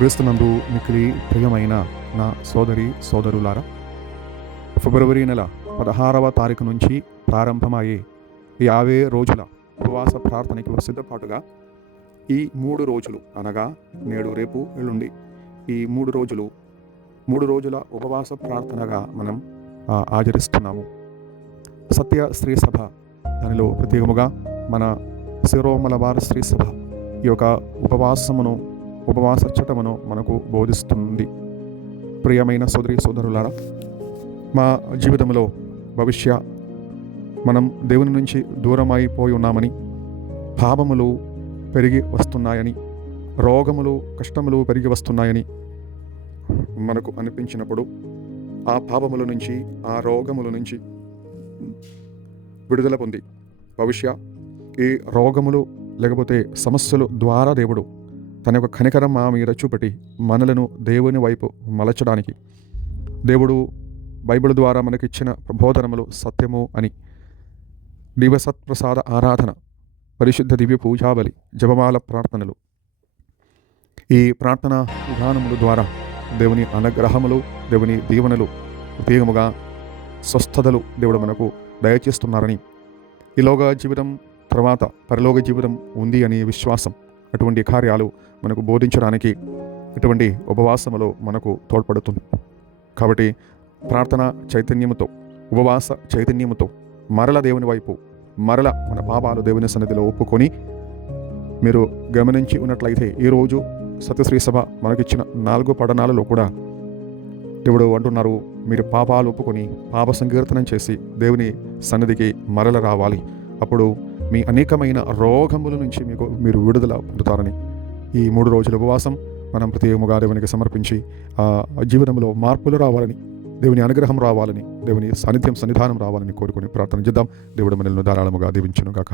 క్రీస్తునందు మిక్కిలి ప్రియమైన నా సోదరి సోదరులారా, ఫిబ్రవరి నెల 16వ తారీఖు నుంచి ప్రారంభమయ్యే 50 రోజుల ఉపవాస ప్రార్థనకి సిద్ధపాటుగా ఈ 3 రోజులు అనగా నేడు, రేపు, ఎల్లుండి ఈ 3 రోజుల ఉపవాస ప్రార్థనగా మనం ఆచరిస్తున్నాము. సత్య స్త్రీ సభ దానిలో ప్రత్యేకముగా మన శిరోమలబార్ స్త్రీ సభ ఈ యొక్క ఉపవాస చటమును మనకు బోధిస్తుంది. ప్రియమైన సోదరి సోదరులారా, మా జీవితంలో మనం దేవుని నుంచి దూరం అయిపోయి ఉన్నామని, పాపములు పెరిగి వస్తున్నాయని, రోగములు కష్టములు పెరిగి వస్తున్నాయని మనకు అనిపించినప్పుడు ఆ పాపముల నుంచి, ఆ రోగముల నుంచి విడుదల పొంది ఈ రోగములు లేకపోతే సమస్యలు ద్వారా దేవుడు తన యొక్క కనికరం మా మీద చూపటి మనలను దేవుని వైపు మలచడానికి, దేవుడు బైబిల్ ద్వారా మనకిచ్చిన ప్రబోధనములు సత్యము అని, దివసత్ప్రసాద ఆరాధన, పరిశుద్ధ దివ్య పూజాబలి, జపమాల ప్రార్థనలు, ఈ ప్రార్థనా విధానముల ద్వారా దేవుని అనుగ్రహములు, దేవుని దీవెనలు, ప్రత్యేకముగా స్వస్థతలు దేవుడు మనకు దయచేస్తున్నారని, ఈ లోక జీవితం తర్వాత పరలోక జీవితం ఉంది అనే విశ్వాసం, అటువంటి కార్యాలు మనకు బోధించడానికి ఇటువంటి ఉపవాసములో మనకు తోడ్పడుతుంది. కాబట్టి ప్రార్థన చైతన్యముతో, ఉపవాస చైతన్యముతో మరల దేవుని వైపు, మరల మన పాపాలు దేవుని సన్నిధిలో ఒప్పుకొని, మీరు గమనించి ఉన్నట్లయితే ఈరోజు సత్యశ్రీ సభ మనకిచ్చిన 4 పఠనాలలో కూడా దేవుడు అంటున్నారు, మీరు పాపాలు ఒప్పుకొని పాప సంకీర్తనం చేసి దేవుని సన్నిధికి మరల రావాలి. అప్పుడు మీ అనేకమైన రోగముల నుంచి మీరు విడుదల పొందుతారని, ఈ 3 రోజుల ఉపవాసం మనం ప్రత్యేకముగా దేవునికి సమర్పించి జీవితంలో మార్పులు రావాలని, దేవుని అనుగ్రహం రావాలని, దేవుని సన్నిధానం రావాలని కోరుకొని ప్రార్థన చేద్దాం. దేవుడు మనల్ని ధారాళముగా దీవించును గాక.